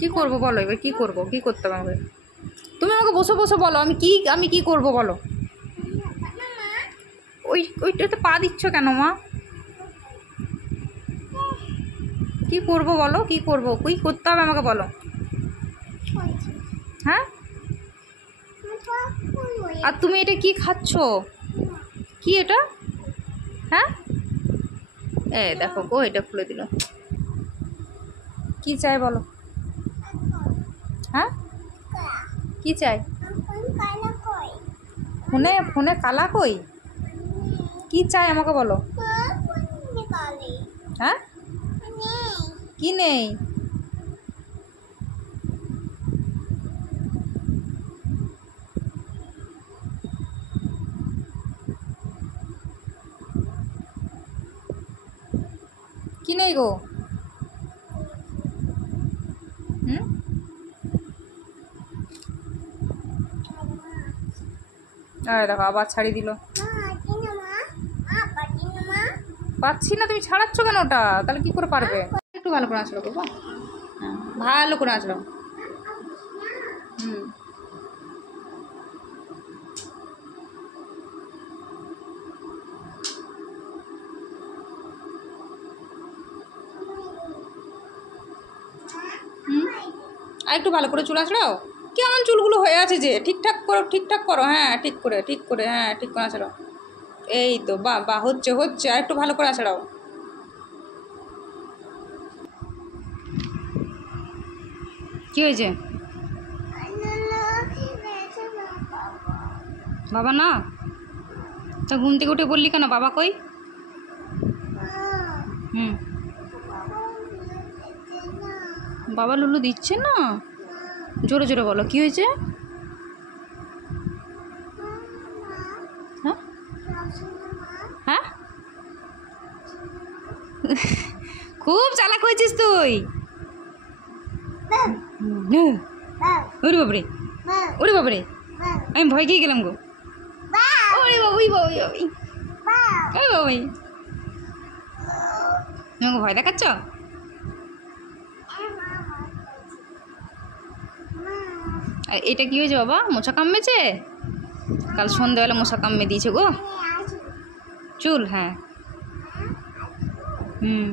কি করব বলো, এবার কি করব, কি করতে হবে আমাকে? তুমি আমাকে বসে বসে বলো আমি কি করব বলো। ওইটাতে পা দিচ্ছ কেন মা? কি করব বলো, কি করব, কি করতে হবে আমাকে বলো। হ্যাঁ, আর তুমি এটা কি খাচ্ছ? কি এটা? হ্যাঁ, দেখো গো, এটা খুলে দিল। কি চাই বলো? হ্যাঁ, কি চাই? ফোনে ফোনে কালা কই? কি চাই আমাকে বলো। হ্যাঁ, কি নেই? কি নেই গো? হুম, আরে দেখো আবার ছাড়িয়ে দিল। পাচ্ছি না, তুমি ছাড়াচ্ছ কেন ওটা? তাহলে কি করে পারবে? একটু ভালো করে আঁচড়ো বাবা, হ্যাঁ ভালো করে আঁচড়ো। হুম, হুম, আর একটু ভালো করে চুল আঁচড়াও। কেমন চুলগুলো হয়ে আছে যে? ঠিকঠাক করো, ঠিকঠাক করো, হ্যাঁ ঠিক করে, ঠিক করে, হ্যাঁ ঠিক করে আঁচড়াও। এই তো বাহ বাহ, হচ্ছে হচ্ছে, আর একটু ভালো করে আঁচড়াও। কি হয়েছে? বাবা না? তা ঘুম থেকে উঠে বললি কেন বাবা কই? হুম, বাবা লুলু দিচ্ছে না? জোরে জোরে বলো, কি হয়েছে? হ্যাঁ, হ্যাঁ, খুব চালাক হয়েছিস তুই। ওরে বাবরে, ওরে বাবরে, আমি ভয় খেয়ে গেলাম গো। ওরে বাবুই বাবুই বাবুই, ওই বাবুই, তোমাকে ভয় দেখাচ্ছ? আর এটা কি হয়েছে বাবা? মশা কামড়েছে? কাল সন্ধ্যাবেলা মশা কামড়ে দিয়েছে গো। চুল, হ্যাঁ, হুম।